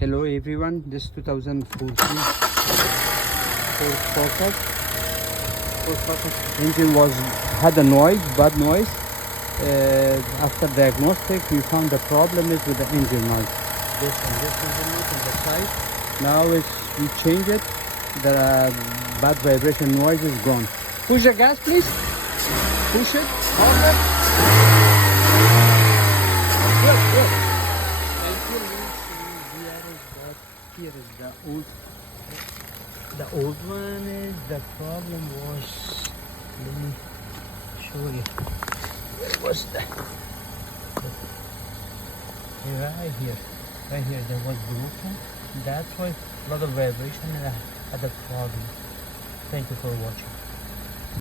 Hello everyone, this 2014 Ford Focus. Ford Focus engine had a bad noise. After diagnostic, we found the problem is with the engine noise. This engine noise on the side. Now we change it. The bad vibration noise is gone. Push the gas, please. Push it harder. Good. Here is the old one. Is the problem was, let me show you. Where was that? Right here that was broken. That's why a lot of vibration and I had a problem. Thank you for watching.